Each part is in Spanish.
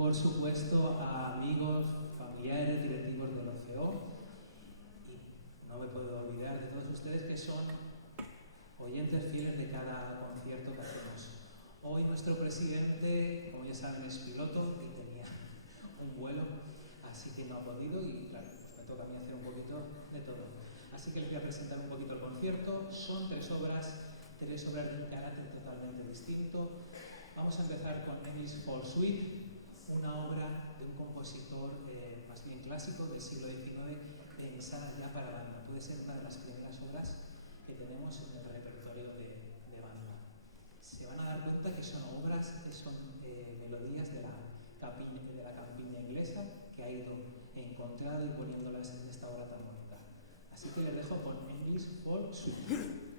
por supuesto a amigos, familiares, directivos del OCO, y no me puedo olvidar de todos ustedes que son oyentes fieles de cada concierto que hacemos. Hoy nuestro presidente, como ya saben, es piloto y tenía un vuelo, así que no ha podido y claro, me toca a mí hacer un poquito de todo. Así que les voy a presentar un poquito el concierto. Son tres obras de un carácter totalmente distinto. Vamos a empezar con English Folk Suite, una obra de un compositor más bien clásico del siglo XIX, pensada ya para banda. Puede ser una de las primeras obras que tenemos en el repertorio de banda. Se van a dar cuenta que son obras, que son melodías de la campiña inglesa que ha ido encontrando y poniéndolas en esta obra tan bonita. Así que les dejo con English Folk Suite.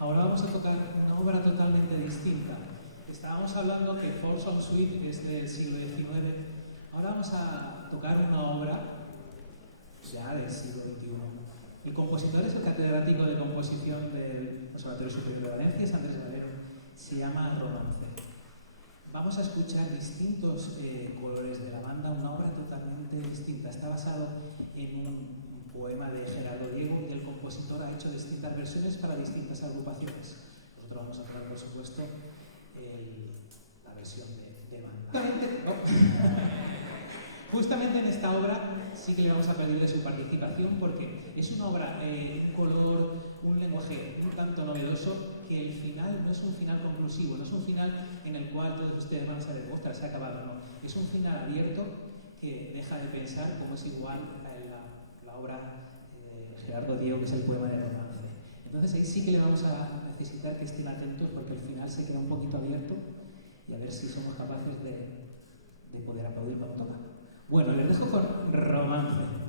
Ahora vamos a tocar una obra totalmente distinta. Estábamos hablando que Four Song Suite es del siglo XIX. Ahora vamos a tocar una obra ya del siglo XXI. El compositor es el catedrático de composición del Conservatorio Superior de Valencia, es Andrés Valero, se llama Romance. Vamos a escuchar distintos colores de la banda, una obra totalmente distinta. Está basado en un poema de Gerardo Diego y el compositor ha hecho distintas versiones para distintas agrupaciones. Nosotros vamos a poner, por supuesto, la versión de banda. Justamente en esta obra sí que le vamos a pedir de su participación porque es una obra, un color, un lenguaje un tanto novedoso, que el final no es un final conclusivo, no es un final en el cual todos ustedes van a saber, ostras, se ha acabado, no. Es un final abierto que deja de pensar, como es igual la obra de Gerardo Diego, que es el poema de Romance. Entonces ahí sí que le vamos a necesitar que estén atentos porque el final se queda un poquito abierto y a ver si somos capaces de poder aplaudir cuando toca. Bueno, les dejo con Romance.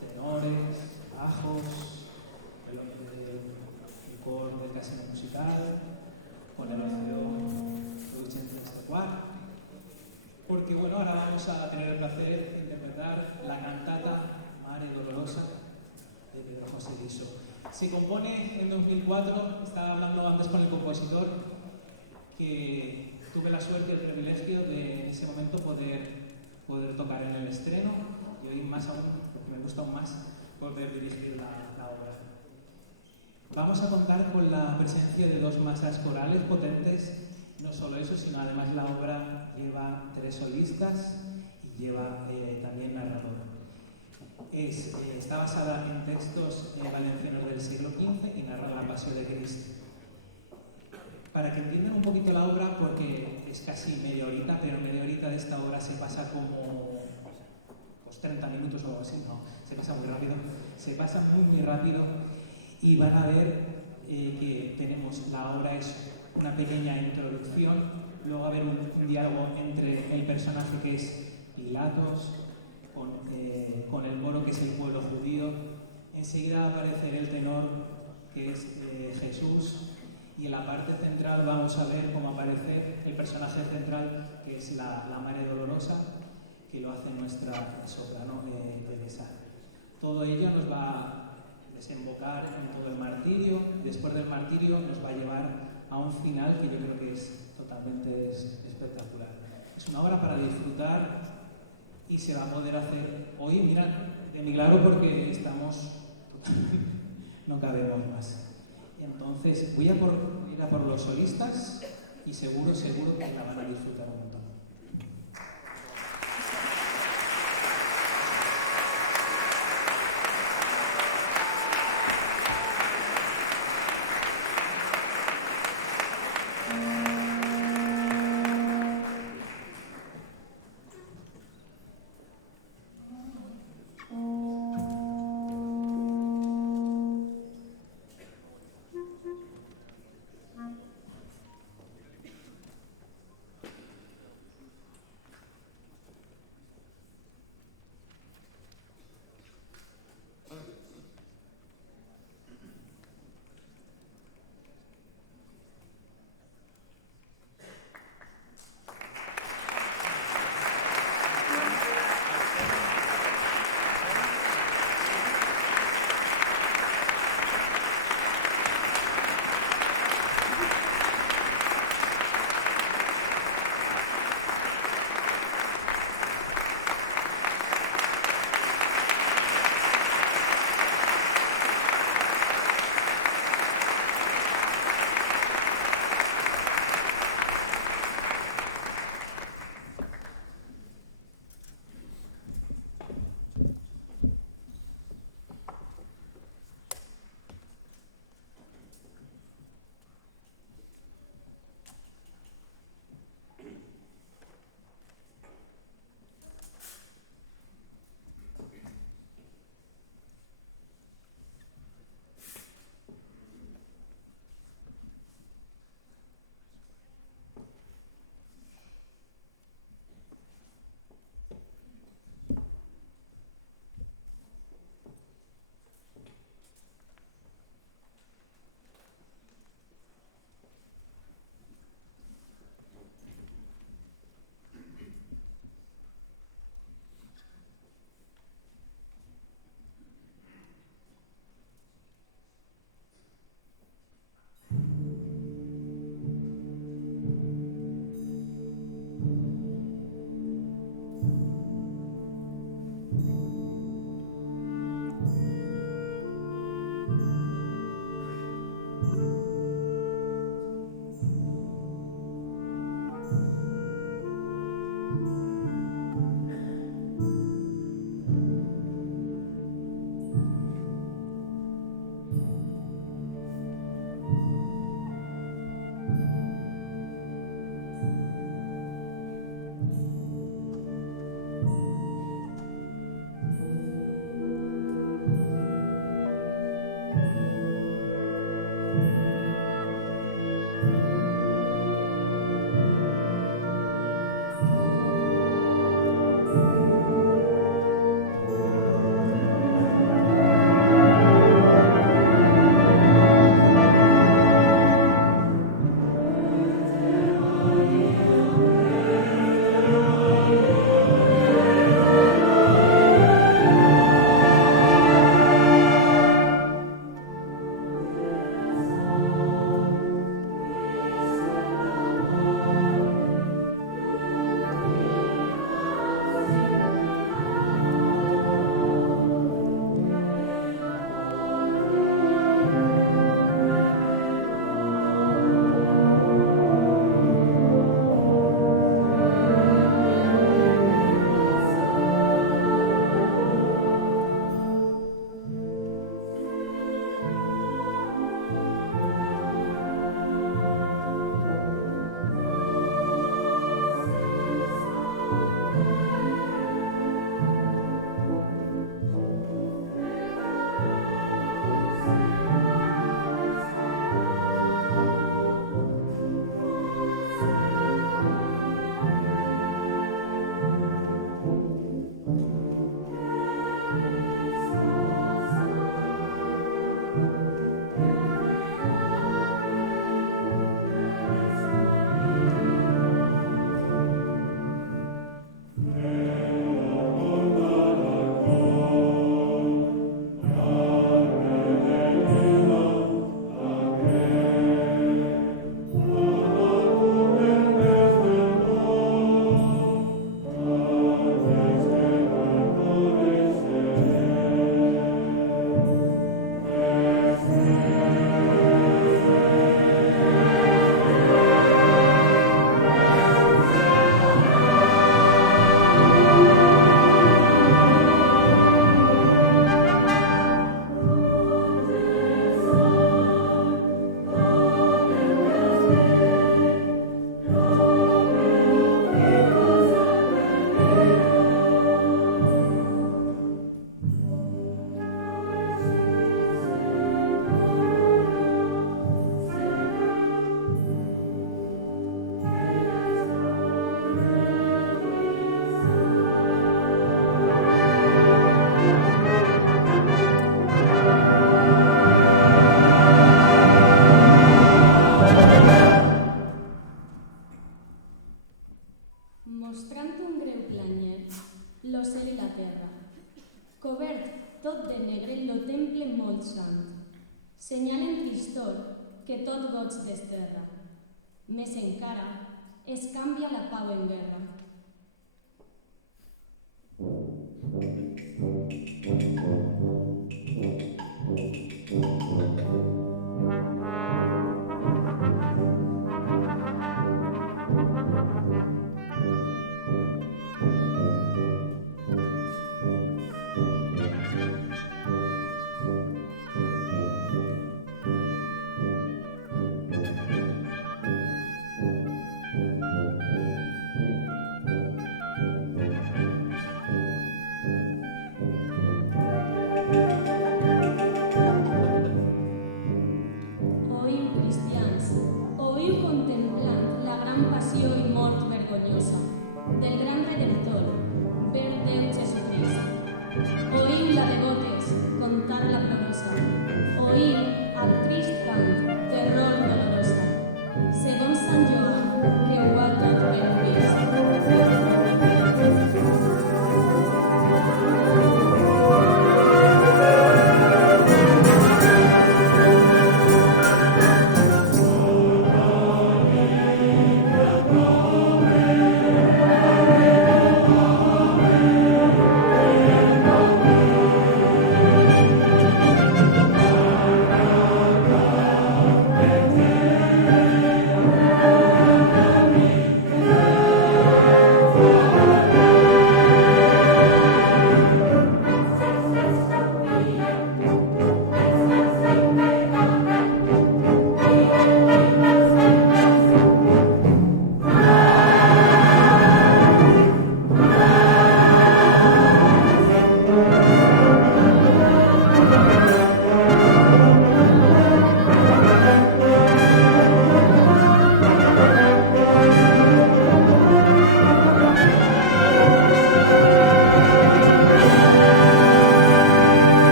tenores, bajos, el coro del Casino Musical, con el Orfeón de Cuar. Porque bueno, ahora vamos a tener el placer de interpretar la cantata Mare Dolorosa de Pedro José Liso. Se compone en 2004, estaba hablando antes con el compositor, que tuve la suerte y el privilegio de en ese momento poder tocar en el estreno, y hoy más aún, porque me gusta aún más poder dirigir la obra. Vamos a contar con la presencia de dos masas corales potentes. No solo eso, sino además la obra lleva 3 solistas y lleva también narrador. Está basada en textos valencianos del siglo XV y narra la pasión de Cristo. Para que entiendan un poquito la obra, porque es casi media horita, pero media horita de esta obra se pasa como 30 minutos o algo así, no, se pasa muy rápido, se pasa muy rápido, y van a ver que tenemos, la obra es una pequeña introducción, luego va a haber un diálogo entre el personaje que es Pilatos con el coro que es el pueblo judío. Enseguida va a aparecer el tenor que es Jesús, y en la parte central vamos a ver cómo aparece el personaje central que es la Mare Dolorosa, que lo hace nuestra soprano Teresa. Todo ello nos va a desembocar en todo el martirio. Después del martirio nos va a llevar a un final que yo creo que es totalmente espectacular. Es una obra para disfrutar y se va a poder hacer hoy, mirad, de milagro, porque estamos no cabemos más. Entonces voy a ir a por los solistas y seguro que la van a disfrutar un montón. tot de negre lo temple molt sant. Senyalen tristor que tot goig desterra. Més encara, es canvia la pau en guerra.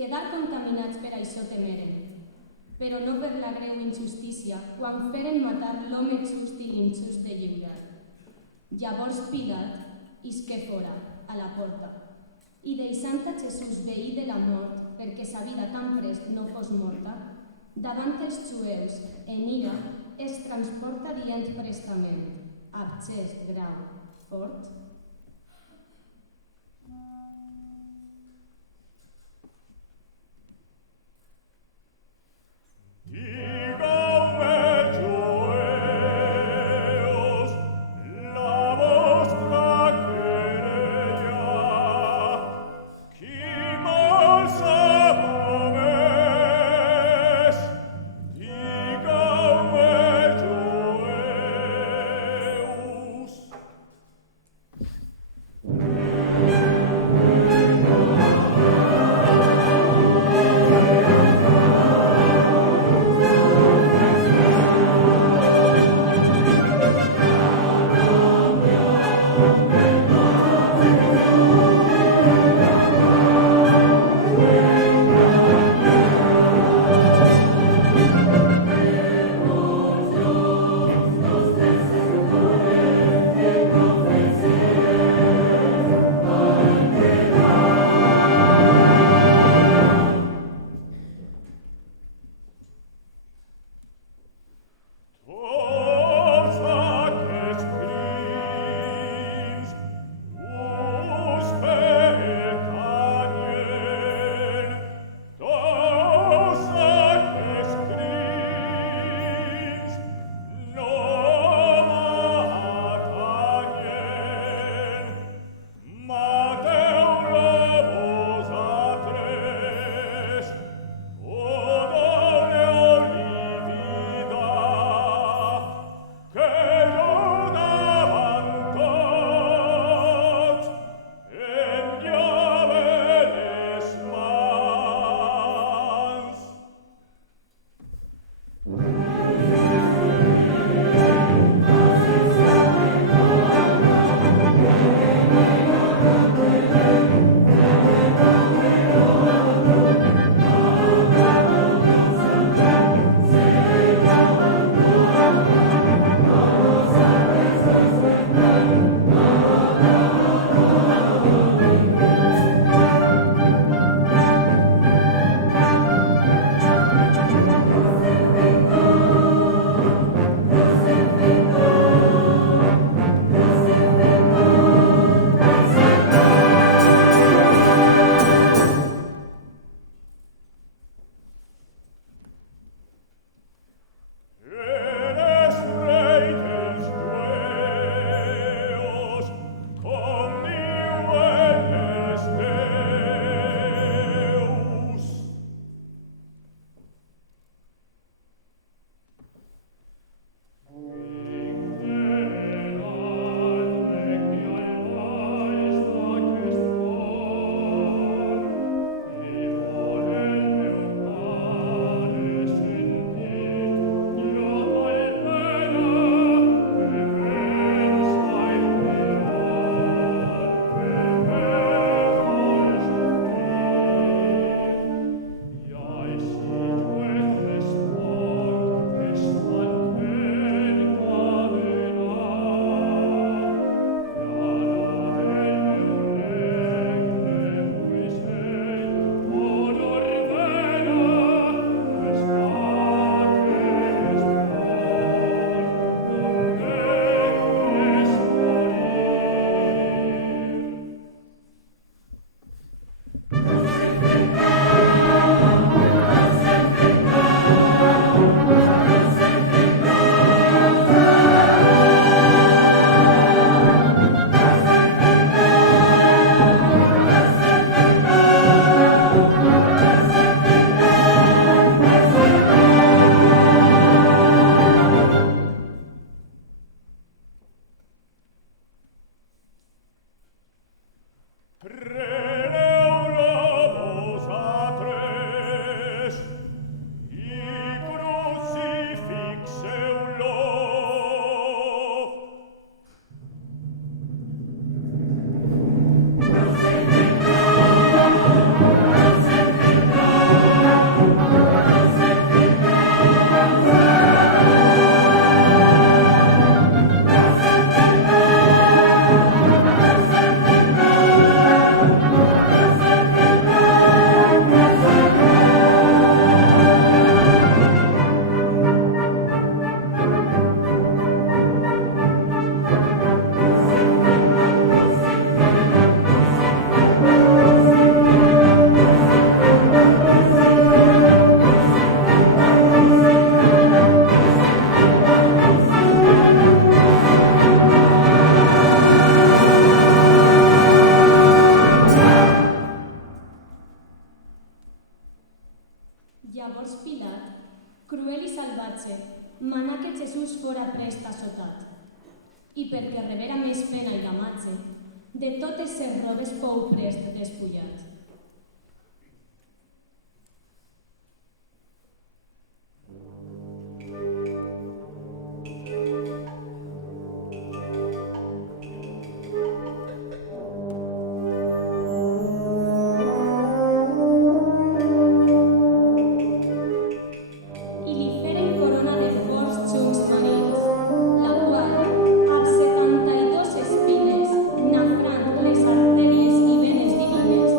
Quedar contaminats per això temeren, però no per la greu injustícia, quan feren matar l'home just i l'injust de lliurar. Llavors Pilat isqué fora, a la porta, i deixant a Jesús veí de la mort, perquè sa vida tan prest no fos morta, davant els jueus, en ira, es transporta dient prestament, ab gest grau, fort, cruel i salvatge, manà que Jesús fora prest assotat. I perquè rebera més pena i gamatge, de totes ses robes fou prest despullat. I li feren corona de forts juncs marins, la qual, als 72 espines, nafrant les artèries i venes divines,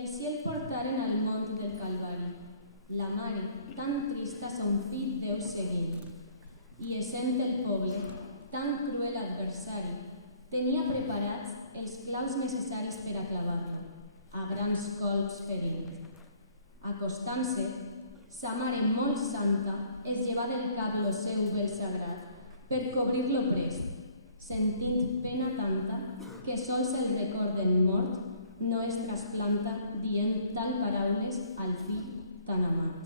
així el portaren al mont del Calvari. La mare, tan trista son fill Déu seguint, i essent el poble, tan cruel adversari, tenia preparats els claus necessaris per a clavar-lo, a grans colps ferint. Acostant-se, sa mare molt santa es llevà del cap lo seu vel sagrat per cobrir-lo prest, sentint pena tanta que sols el record del mort no es trasplanta dient tal paraules al fill tan amat.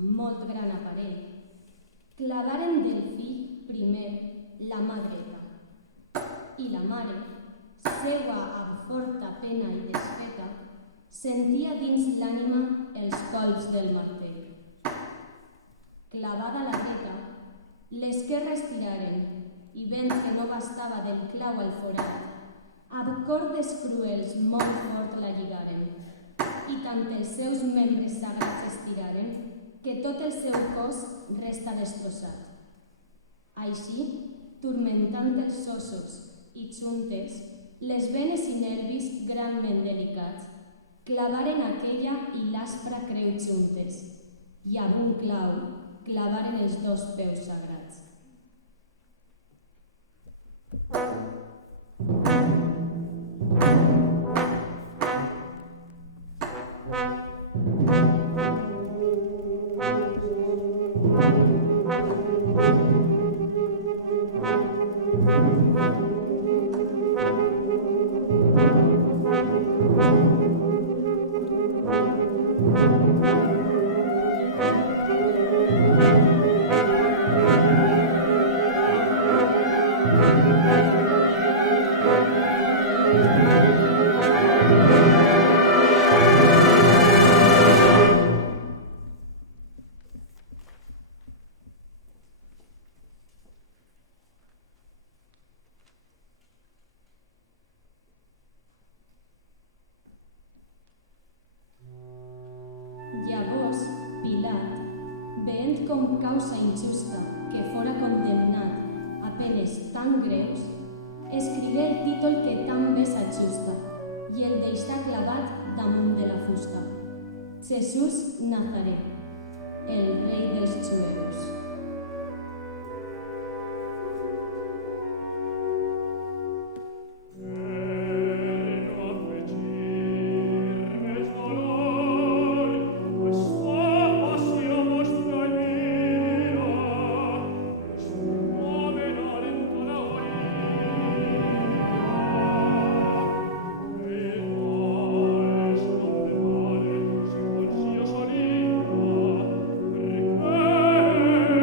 Molt gran aparell. Clavaren del fill primer la mà dreta i la mare, seua amb forta pena i desfeta, sentia dins l'ànima els colps del martell. Clavada la dreta, l'esquerra estiraren i vent que no bastava del clau al forat, amb cordes cruels molt fort la lligaren i tant els seus membres sagrats estiraren que tot el seu cos resta destrossat. Així, turmentant els ossos i juntes, les venes i nervis grandment delicats, clavaren aquella i l'aspra creu juntes, i amb un clau clavaren els dos peus sagrats. Llavors, Pilat, veient com causa injusta que fora condemnat a penes tan greus, escrigué el títol que tan bé s'ajusta i el deixà clavat damunt de la fusta. Jesús Nazaré, el rei dels jueus. Perché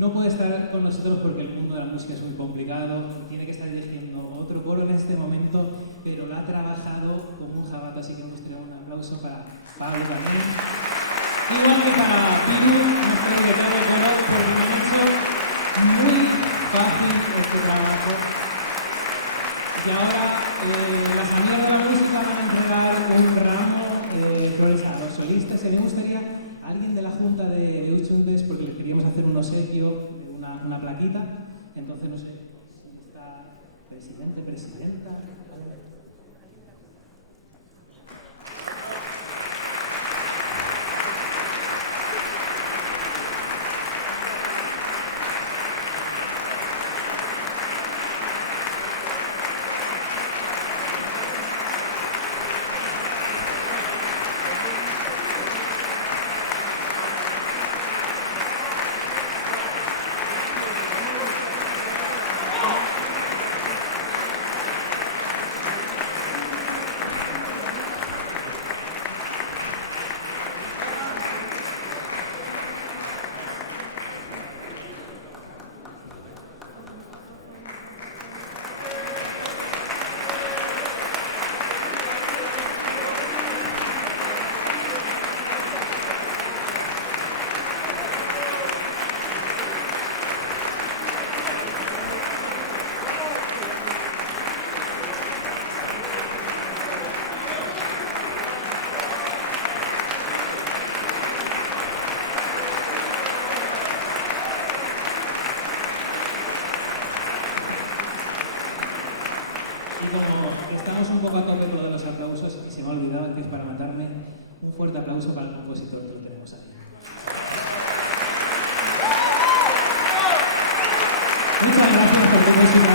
No puede estar con nosotros porque el mundo de la música es muy complicado, tiene que estar dirigiendo otro coro en este momento, pero lo ha trabajado como un jabato, así que me gustaría un aplauso para Pablo también. Igual que para Piru, nuestro director de coro, porque me han hecho muy fácil este trabajo. Y ahora las amigas de la música van a entregar un ramo de flores a los solistas. Y a mí me gustaría alguien de la junta de Uchundes, porque les queríamos hacer un obsequio, una plaquita. Entonces no sé si está presidente, presidenta. Estamos un poco a tope con lo de los aplausos y se me ha olvidado que es para mandarme un fuerte aplauso para el compositor que lo tenemos aquí. Muchas gracias por tu música.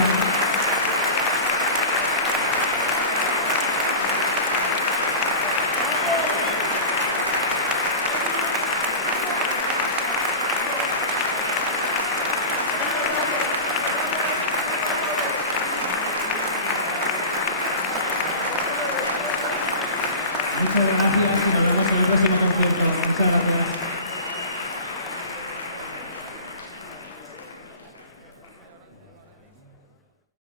Muchas gracias y nos vemos en el próximo concierto. Muchas gracias.